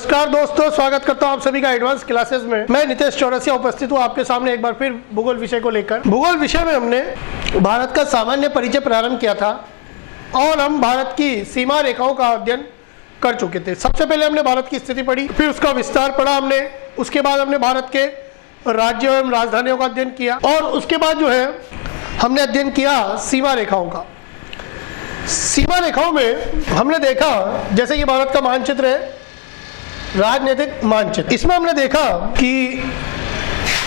नमस्कार दोस्तों, स्वागत करता हूं आप सभी का एडवांस क्लासेस में। मैं नितेश चौरसिया उपस्थित हूं आपके सामने एक बार फिर भूगोल विषय को लेकर। भूगोल विषय में हमने भारत का सामान्य परिचय प्रारंभ किया था और हम भारत की सीमा रेखाओं का अध्ययन कर चुके थे। सबसे पहले हमने भारत की स्थिति पढ़ी, फिर उसका विस्तार पढ़ा हमने। उसके बाद हमने भारत के राज्यों एवं राजधानियों का अध्ययन किया और उसके बाद जो है हमने अध्ययन किया सीमा रेखाओं का। सीमा रेखाओं में हमने देखा, जैसे कि भारत का मानचित्र है, राजनीतिक मानचित्र, इसमें हमने देखा कि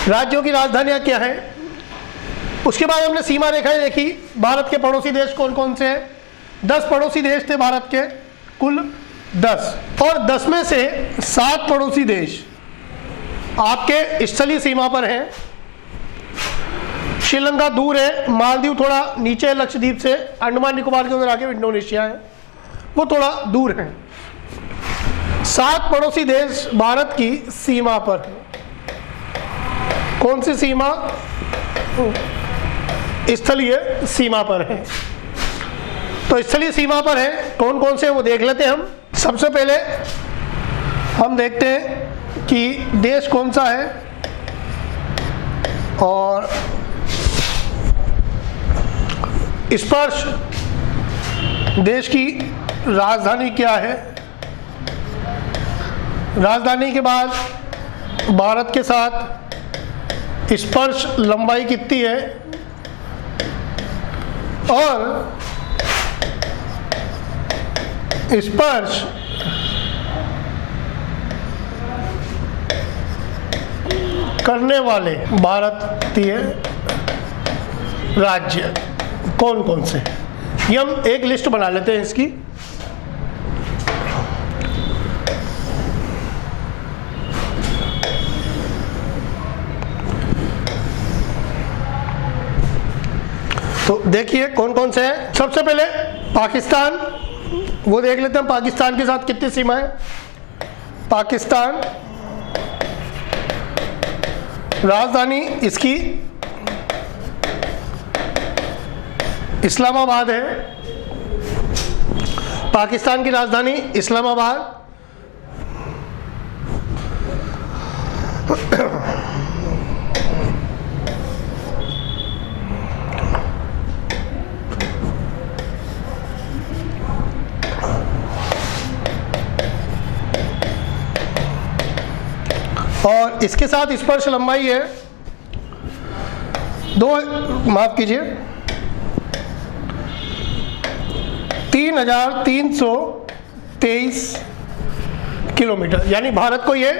राज्यों की राजधानियां क्या हैं। उसके बाद हमने सीमा रेखाएं देखी। भारत के पड़ोसी देश कौन कौन से हैं? 10 पड़ोसी देश थे भारत के, कुल 10, और 10 में से 7 पड़ोसी देश आपके स्थलीय सीमा पर हैं। श्रीलंका दूर है, मालदीव थोड़ा नीचे है लक्षद्वीप से, अंडमान निकोबार के उधर आगे इंडोनेशिया है, वो थोड़ा दूर है। 7 पड़ोसी देश भारत की सीमा पर है। कौन सी सीमा? स्थलीय सीमा पर है। तो स्थलीय सीमा पर है कौन कौन से, वो देख लेते हैं हम। सबसे पहले हम देखते हैं कि देश कौन सा है और स्पर्श देश की राजधानी क्या है। राजधानी के बाद भारत के साथ स्पर्श लंबाई कितनी है और स्पर्श करने वाले भारतीय राज्य कौन कौन से, ये हम एक लिस्ट बना लेते हैं इसकी। तो देखिए कौन कौन से हैं। सबसे पहले पाकिस्तान, वो देख लेते हैं पाकिस्तान के साथ कितनी सीमा है। पाकिस्तान, राजधानी इसकी इस्लामाबाद है। पाकिस्तान की राजधानी इस्लामाबाद। और इसके साथ स्पर्श लंबाई है 3,323 किलोमीटर, यानी भारत को ये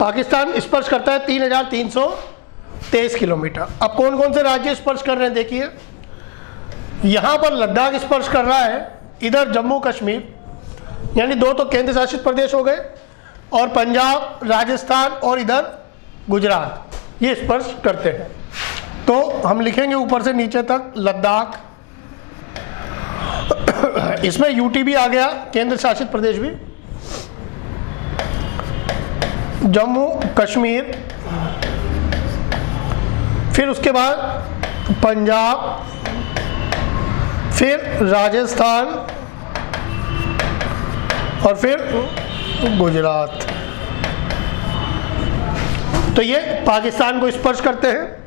पाकिस्तान स्पर्श करता है 3,323 किलोमीटर। अब कौन कौन से राज्य स्पर्श कर रहे हैं देखिए। यहाँ पर लद्दाख स्पर्श कर रहा है, इधर जम्मू कश्मीर, यानी 2 तो केंद्र शासित प्रदेश हो गए, और पंजाब, राजस्थान और इधर गुजरात, ये स्पर्श करते हैं। तो हम लिखेंगे ऊपर से नीचे तक लद्दाख, इसमें यूटी भी आ गया, केंद्र शासित प्रदेश भी, जम्मू कश्मीर, फिर उसके बाद पंजाब, फिर राजस्थान और फिर गुजरात। तो ये पाकिस्तान को स्पर्श करते हैं।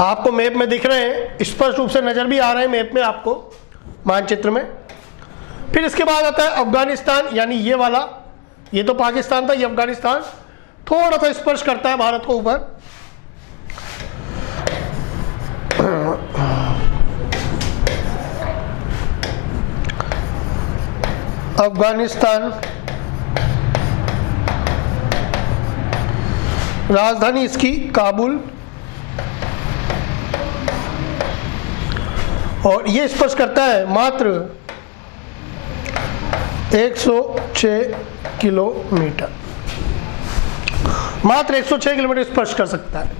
आपको मैप में दिख रहे हैं, स्पष्ट रूप से नजर भी आ रहे हैं मैप में आपको, मानचित्र में। फिर इसके बाद आता है अफगानिस्तान, यानी ये वाला, ये तो पाकिस्तान था, ये अफगानिस्तान थोड़ा सा स्पर्श करता है भारत को ऊपर। अफगानिस्तान, राजधानी इसकी काबुल, और ये स्पर्श करता है मात्र 106 किलोमीटर, मात्र 106 किलोमीटर स्पर्श कर सकता है।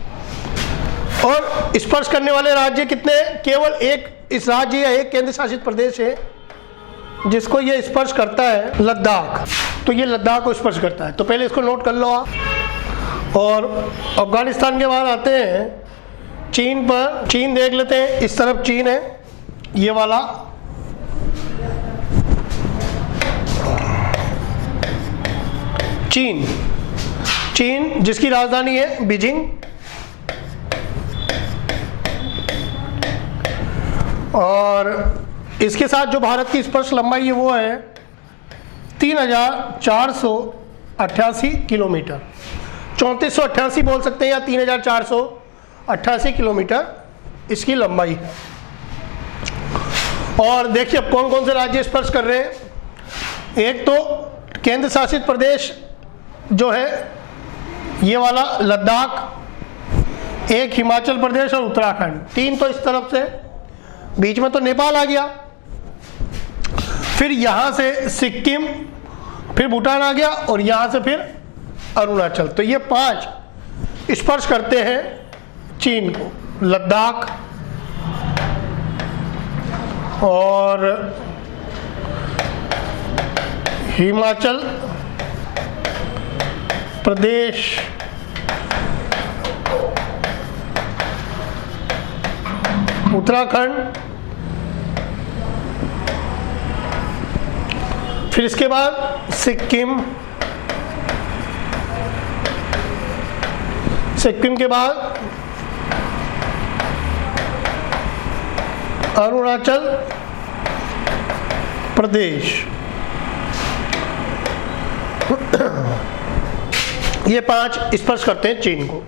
और स्पर्श करने वाले राज्य कितने हैं? केवल एक इस राज्य या एक केंद्र शासित प्रदेश है जिसको ये स्पर्श करता है, लद्दाख। तो ये लद्दाख को स्पर्श करता है, तो पहले इसको नोट कर लो आप। और अफगानिस्तान के बाद आते हैं चीन पर। चीन देख लेते हैं, इस तरफ चीन है, ये वाला। चीन, चीन जिसकी राजधानी है बीजिंग, और इसके साथ जो भारत की स्पर्श लंबाई है वो है 3488 किलोमीटर, 3488 बोल सकते हैं या 3488 किलोमीटर इसकी लंबाई है। और देखिए अब कौन कौन से राज्य स्पर्श कर रहे हैं। एक तो केंद्र शासित प्रदेश जो है ये वाला लद्दाख, एक हिमाचल प्रदेश और उत्तराखंड, तीन तो इस तरफ से, बीच में तो नेपाल आ गया, फिर यहाँ से सिक्किम, फिर भूटान आ गया और यहाँ से फिर अरुणाचल। तो ये 5 स्पर्श करते हैं चीन को, लद्दाख और हिमाचल प्रदेश, उत्तराखंड, फिर इसके बाद सिक्किम, सिक्किम के बाद अरुणाचल प्रदेश। ये 5 स्पर्श करते हैं चीन को।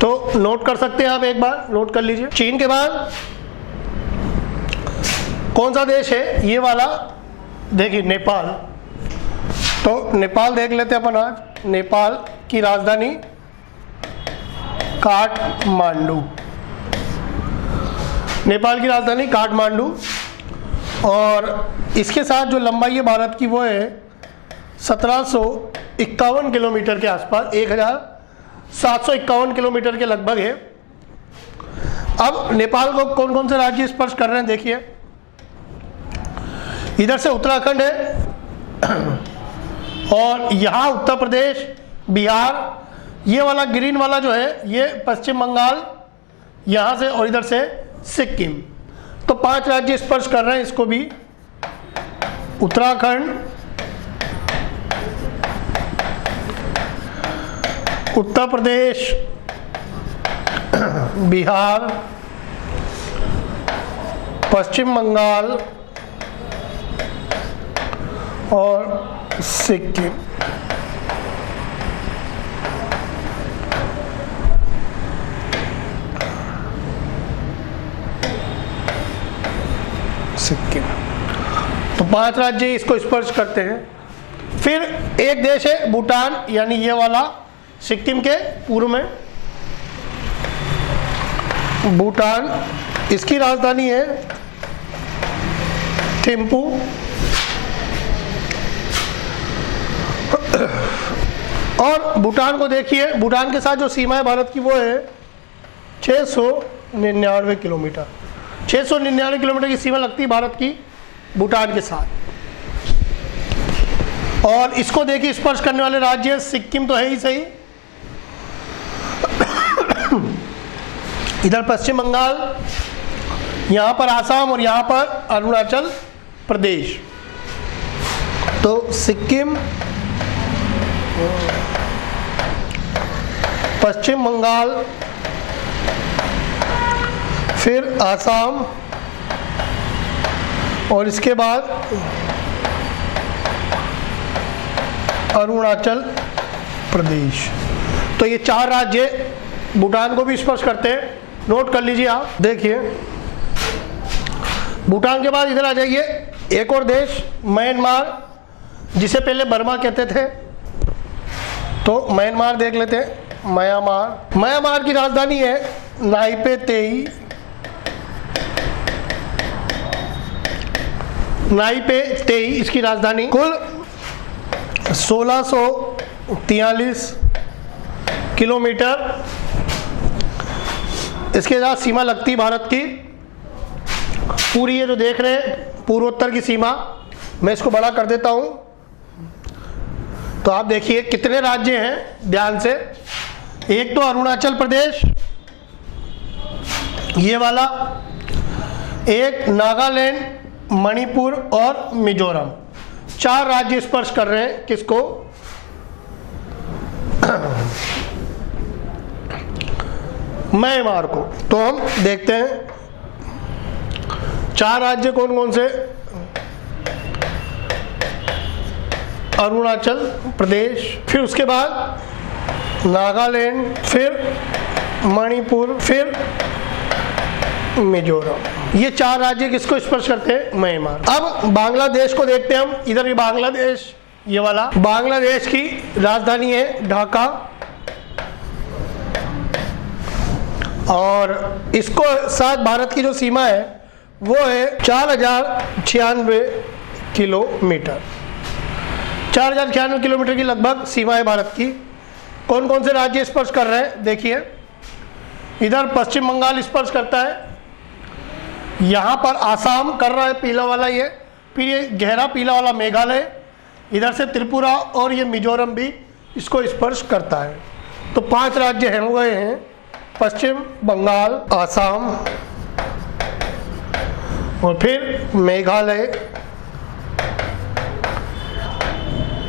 तो नोट कर सकते हैं आप, एक बार नोट कर लीजिए। चीन के बाद कौन सा देश है, ये वाला देखिए नेपाल। तो नेपाल देख लेते हैं अपन आज। नेपाल की राजधानी काठमांडू, नेपाल की राजधानी काठमांडू, और इसके साथ जो लंबाई है भारत की वो है 1751 किलोमीटर के आसपास, 1751 किलोमीटर के लगभग है। अब नेपाल को कौन कौन से राज्य स्पर्श कर रहे हैं देखिए। इधर से उत्तराखंड है और यहाँ उत्तर प्रदेश, बिहार, ये वाला ग्रीन वाला जो है ये पश्चिम बंगाल यहाँ से, और इधर से सिक्किम। तो 5 राज्य स्पर्श कर रहे हैं इसको भी, उत्तराखंड, उत्तर प्रदेश, बिहार, पश्चिम बंगाल और सिक्किम। सिक्किम, तो 5 राज्य इसको स्पर्श करते हैं। फिर एक देश है भूटान, यानी ये वाला सिक्किम के पूर्व में भूटान, इसकी राजधानी है थिम्पू, और भूटान को देखिए, भूटान के साथ जो सीमा है भारत की वो है 699 किलोमीटर, 699 किलोमीटर की सीमा लगती है भारत की भूटान के साथ। और इसको देखिए स्पर्श करने वाले राज्य, सिक्किम तो है ही सही, इधर पश्चिम बंगाल, यहाँ पर आसाम और यहाँ पर अरुणाचल प्रदेश। तो सिक्किम, पश्चिम बंगाल, फिर आसाम और इसके बाद अरुणाचल प्रदेश। तो ये 4 राज्य भूटान को भी स्पर्श करते हैं, नोट कर लीजिए आप। देखिए भूटान के बाद इधर आ जाइए, एक और देश म्यांमार, जिसे पहले बर्मा कहते थे, तो म्यांमार देख लेते हैं। म्यांमार, म्यांमार की राजधानी है नाइपे तेई, नाइपे तेई इसकी राजधानी। कुल 1643 किलोमीटर इसके साथ सीमा लगती भारत की पूरी। ये जो देख रहे हैं पूर्वोत्तर की सीमा, मैं इसको बड़ा कर देता हूं तो आप देखिए कितने राज्य हैं ध्यान से। एक तो अरुणाचल प्रदेश, ये वाला, एक नागालैंड, मणिपुर और मिजोरम। 4 राज्य स्पर्श कर रहे हैं किसको, म्यांमार को। तो हम देखते हैं 4 राज्य कौन कौन से। अरुणाचल प्रदेश, फिर उसके बाद नागालैंड, फिर मणिपुर, फिर मिजोरम। ये 4 राज्य किसको स्पर्श करते हैं? म्यांमार। अब बांग्लादेश को देखते हैं हम। इधर भी बांग्लादेश, ये वाला बांग्लादेश की राजधानी है ढाका, और इसको साथ भारत की जो सीमा है वो है 4096 किलोमीटर। 4096 किलोमीटर की लगभग सीमा है भारत की। कौन कौन से राज्य स्पर्श कर रहे हैं देखिए। इधर पश्चिम बंगाल स्पर्श करता है, यहाँ पर आसाम कर रहा है पीला वाला ये, फिर ये गहरा पीला वाला मेघालय, इधर से त्रिपुरा, और ये मिजोरम भी इसको स्पर्श करता है। तो 5 राज्य हो गए हैं, पश्चिम बंगाल, आसाम, और फिर मेघालय,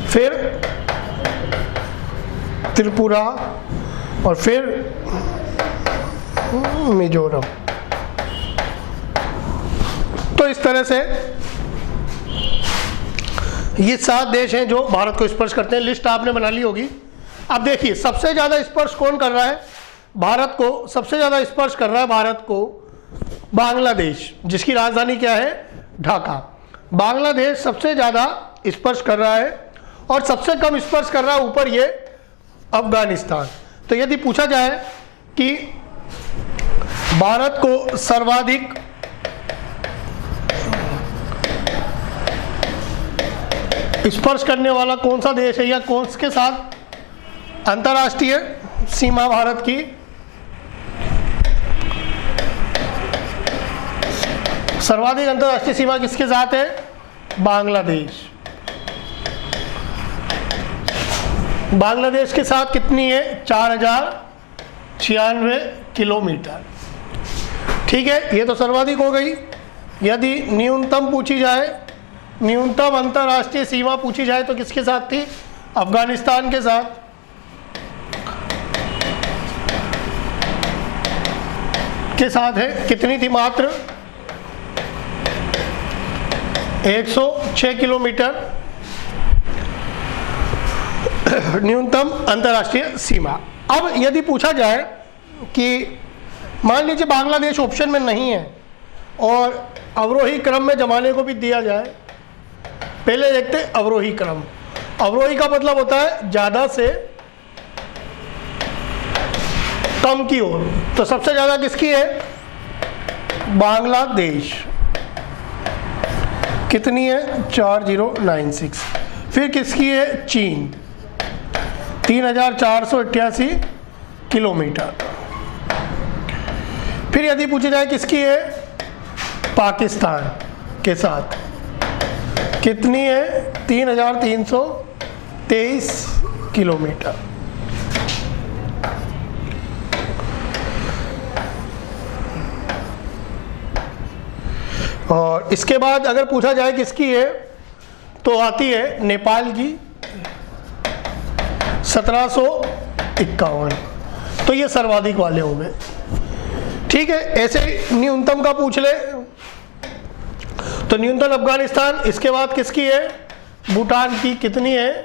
फिर त्रिपुरा, और फिर मिजोरम। तो इस तरह से ये 7 देश हैं जो भारत को स्पर्श करते हैं। लिस्ट आपने बना ली होगी। अब देखिए सबसे ज़्यादा स्पर्श कौन कर रहा है भारत को? सबसे ज़्यादा स्पर्श कर रहा है भारत को बांग्लादेश, जिसकी राजधानी क्या है? ढाका। बांग्लादेश सबसे ज़्यादा स्पर्श कर रहा है, और सबसे कम स्पर्श कर रहा है ऊपर ये अफगानिस्तान। तो यदि पूछा जाए कि भारत को सर्वाधिक स्पर्श करने वाला कौन सा देश है, या कौन के साथ अंतर्राष्ट्रीय सीमा भारत की सर्वाधिक अंतर्राष्ट्रीय सीमा किसके साथ है? बांग्लादेश। बांग्लादेश के साथ कितनी है? 4096 किलोमीटर। ठीक है, ये तो सर्वाधिक हो गई। यदि न्यूनतम पूछी जाए, न्यूनतम अंतर्राष्ट्रीय सीमा पूछी जाए तो किसके साथ थी? अफगानिस्तान के साथ। है कितनी थी? मात्र 106 किलोमीटर न्यूनतम अंतर्राष्ट्रीय सीमा। अब यदि पूछा जाए कि मान लीजिए बांग्लादेश ऑप्शन में नहीं है और अवरोही क्रम में जमाने को भी दिया जाए, पहले देखते हैं अवरोही क्रम। अवरोही का मतलब होता है ज़्यादा से कम की ओर। तो सबसे ज़्यादा किसकी है? बांग्लादेश। कितनी है? 4096। फिर किसकी है? चीन, 3488 किलोमीटर। फिर यदि पूछी जाए किसकी है? पाकिस्तान के साथ। कितनी है? 3323 किलोमीटर। और इसके बाद अगर पूछा जाए किसकी है तो आती है नेपाल की 1751। तो ये सर्वाधिक वाले हो गए। ठीक है, ऐसे न्यूनतम का पूछ ले तो न्यूनतम अफगानिस्तान। इसके बाद किसकी है? भूटान की। कितनी है?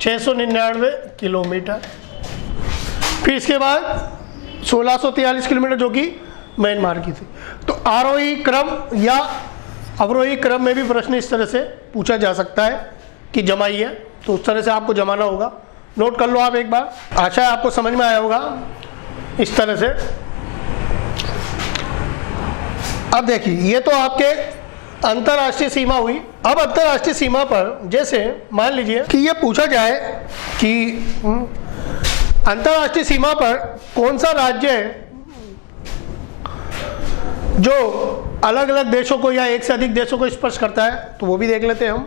699 किलोमीटर। फिर इसके बाद 1643 किलोमीटर जो कि म्यांमार की थी। तो आरोही क्रम या अवरोही क्रम में भी प्रश्न इस तरह से पूछा जा सकता है कि जमाइए, तो उस तरह से आपको जमाना होगा। नोट कर लो आप एक बार, आशा है आपको समझ में आया होगा इस तरह से। अब देखिए, ये तो आपके अंतर्राष्ट्रीय सीमा हुई। अब अंतर्राष्ट्रीय सीमा पर जैसे मान लीजिए कि ये पूछा जाए कि अंतर्राष्ट्रीय सीमा पर कौन सा राज्य है जो अलग अलग देशों को या एक से अधिक देशों को स्पर्श करता है, तो वो भी देख लेते हैं हम।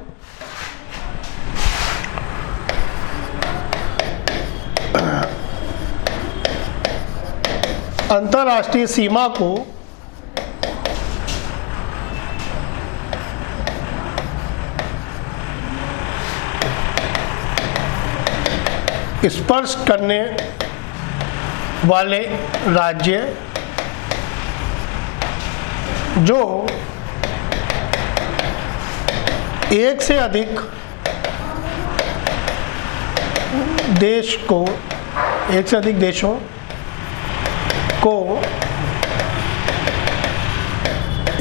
अंतर्राष्ट्रीय सीमा को स्पर्श करने वाले राज्य जो एक से अधिक देशों को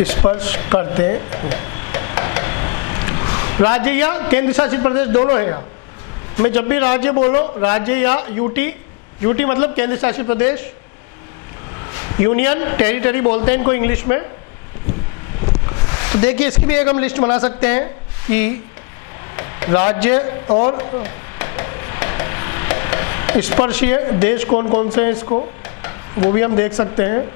स्पर्श करते हैं। राज्य या केंद्र शासित प्रदेश दोनों है यहाँ। मैं जब भी राज्य बोलो, राज्य या यूटी मतलब केंद्र शासित प्रदेश, यूनियन टेरिटरी बोलते हैं इनको इंग्लिश में। तो देखिए इसकी भी एक हम लिस्ट बना सकते हैं कि राज्य और स्पर्शीय देश कौन कौन से हैं, इसको वो भी हम देख सकते हैं।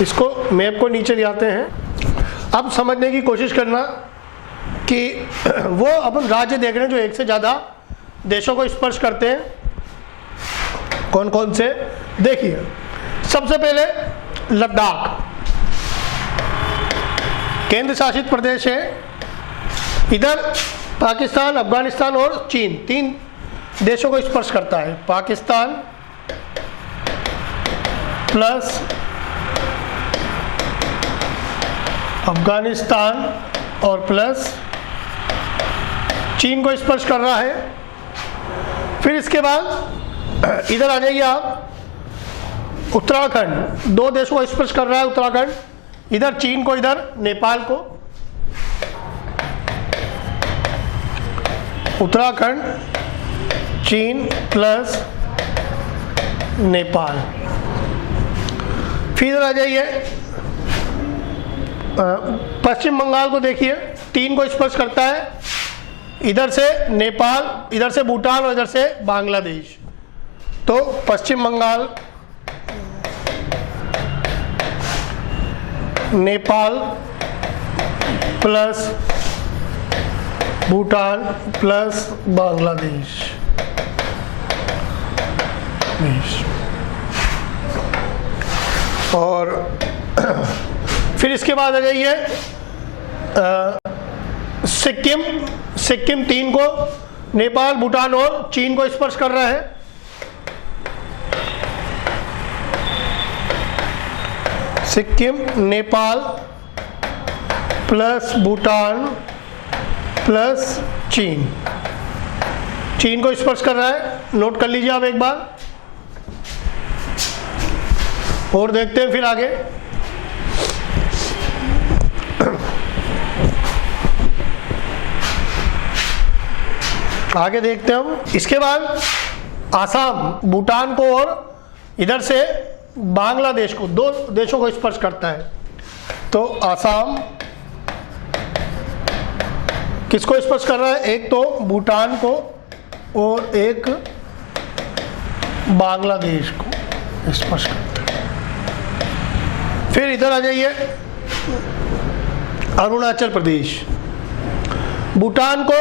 इसको मैप को नीचे ले आते हैं। अब समझने की कोशिश करना कि वो अपन राज्य देख रहे हैं जो एक से ज़्यादा देशों को स्पर्श करते हैं, कौन कौन से। देखिए सबसे पहले लद्दाख केंद्र शासित प्रदेश है। इधर पाकिस्तान, अफगानिस्तान और चीन, 3 देशों को स्पर्श करता है। पाकिस्तान प्लस अफगानिस्तान और प्लस चीन को स्पर्श कर रहा है। फिर इसके बाद इधर आ जाइए आप, उत्तराखंड 2 देशों को स्पर्श कर रहा है। उत्तराखंड इधर चीन को, इधर नेपाल को। उत्तराखंड, चीन प्लस नेपाल। फिर इधर आ जाइए, पश्चिम बंगाल को देखिए, 3 को स्पर्श करता है। इधर से नेपाल, इधर से भूटान और इधर से बांग्लादेश। तो पश्चिम बंगाल, नेपाल प्लस भूटान प्लस बांग्लादेश। और फिर इसके बाद आ जाइए सिक्किम 3 को नेपाल, भूटान और चीन को स्पर्श कर रहा है। सिक्किम, नेपाल प्लस भूटान प्लस चीन को स्पर्श कर रहा है। नोट कर लीजिए आप एक बार, और देखते हैं फिर आगे। आगे देखते हैं हम। इसके बाद आसाम भूटान को और इधर से बांग्लादेश को, 2 देशों को स्पर्श करता है। तो आसाम किसको स्पर्श कर रहा है? एक तो भूटान को और एक बांग्लादेश को स्पर्श करता है। फिर इधर आ जाइए, अरुणाचल प्रदेश भूटान को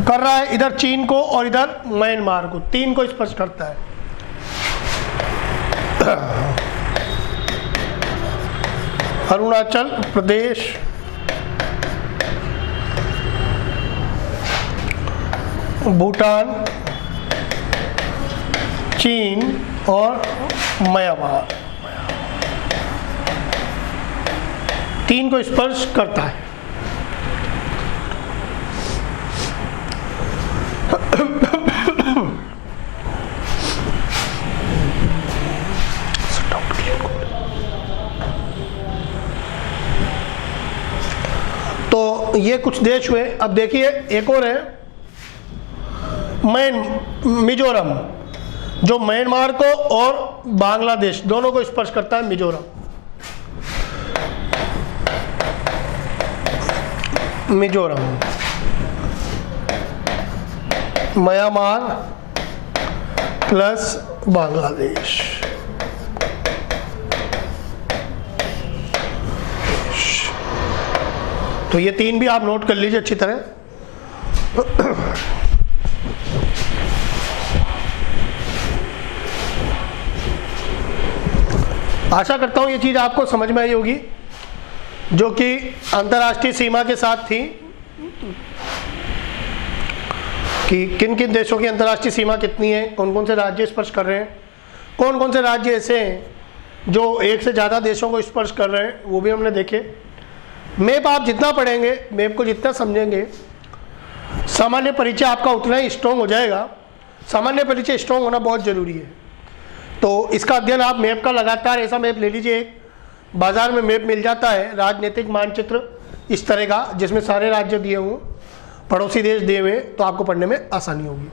कर रहा है, इधर चीन को और इधर म्यांमार को, 3 को स्पर्श करता है। अरुणाचल प्रदेश, भूटान, चीन और म्यांमार, 3 को स्पर्श करता है। तो ये कुछ देश हुए। अब देखिए एक और है मिजोरम, जो म्यांमार को और बांग्लादेश दोनों को स्पर्श करता है। Mizoram, Myanmar plus Bangladesh. तो ये 3 भी आप नोट कर लीजिए अच्छी तरह। आशा करता हूँ ये चीज़ आपको समझ में आई होगी। जो कि अंतर्राष्ट्रीय सीमा के साथ थी, कि किन किन देशों की अंतर्राष्ट्रीय सीमा कितनी है, कौन कौन से राज्य स्पर्श कर रहे हैं, कौन कौन से राज्य ऐसे हैं जो एक से ज़्यादा देशों को स्पर्श कर रहे हैं, वो भी हमने देखे। मैप आप जितना पढ़ेंगे, मैप को जितना समझेंगे, सामान्य परिचय आपका उतना ही स्ट्रॉन्ग हो जाएगा। सामान्य परिचय स्ट्रॉन्ग होना बहुत ज़रूरी है। तो इसका अध्ययन आप मैप का लगातार ऐसा मैप ले लीजिए, बाज़ार में मैप मिल जाता है, राजनीतिक मानचित्र इस तरह का जिसमें सारे राज्य दिए हों, पड़ोसी देश दिए हुए, तो आपको पढ़ने में आसानी होगी।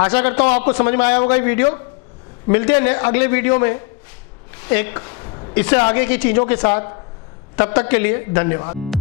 आशा करता हूँ आपको समझ में आया होगा ये वीडियो। मिलते हैं अगले वीडियो में एक इससे आगे की चीज़ों के साथ। तब तक के लिए धन्यवाद।